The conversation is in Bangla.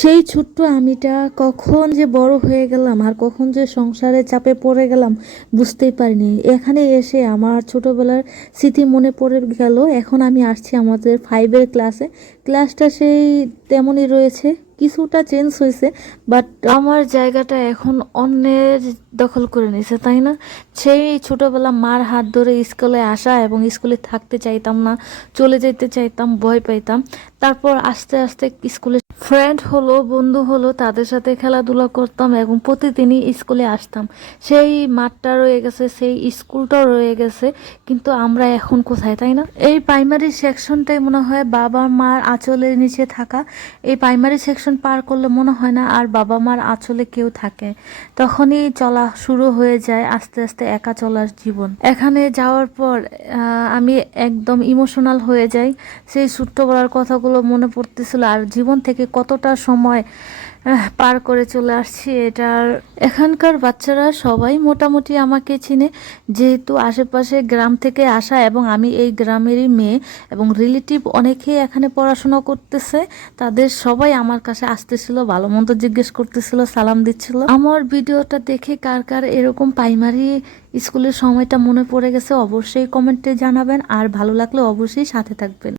সেই ছোট্ট আমিটা কখন যে বড় হয়ে গেলাম আর কখন যে সংসারের চাপে পড়ে গেলাম বুঝতেই পারিনি। এখানে এসে আমার ছোটবেলার স্মৃতি মনে পড়ে গেল। এখন আমি আসছি আমাদের 5-এর ক্লাসে। ক্লাসটা সেই তেমনই রয়েছে, কিছুটা চেঞ্জ হয়েছে, বাট আমার জায়গাটা এখন অন্যের দখল করে নিয়েছে, তাই না? সেই ছোটবেলা মার হাত ধরে স্কুলে আসা এবং স্কুলে থাকতে চাইতাম না, চলে যেতে চাইতাম, ভয় পাইতাম। তারপর আস্তে আস্তে স্কুলে ফ্রেন্ড হলো, বন্ধু হলো, তাদের সাথে খেলাধুলা করতাম এবং প্রতিদিনই স্কুলে আসতাম। সেই মাঠটা রয়ে গেছে, সেই স্কুলটাও রয়ে গেছে, কিন্তু আমরা এখন কোথায়, তাই না? এই প্রাইমারি সেকশনটাই মনে হয় বাবা মার আঁচলের নিচে থাকা। এই প্রাইমারি সেকশন পার করলে মনে হয় না আর বাবা মার আঁচলে কেউ থাকে। তখনই চলা শুরু হয়ে যায় আস্তে আস্তে একা চলার জীবন। এখানে যাওয়ার পর আমি একদম ইমোশনাল হয়ে যাই। সেই ছোট্টবেলার কথাগুলো মনে পড়তেছিল আর জীবন থেকে কতটা সময় পার করে চলে আসছি এটার। এখানকার বাচ্চারা সবাই মোটামুটি আমাকে চিনে, যেহেতু আশেপাশে গ্রাম থেকে আসা এবং আমি এই গ্রামেরই মেয়ে, এবং রিলেটিভ অনেকেই এখানে পড়াশোনা করতেছে। তাদের সবাই আমার কাছে আসতেছিল, ভালো মন্দ জিজ্ঞেস করতেছিল, সালাম দিচ্ছিল। আমার ভিডিওটা দেখে কার কার এরকম প্রাইমারি স্কুলের সময়টা মনে পড়ে গেছে অবশ্যই কমেন্টে জানাবেন, আর ভালো লাগলে অবশ্যই সাথে থাকবেন।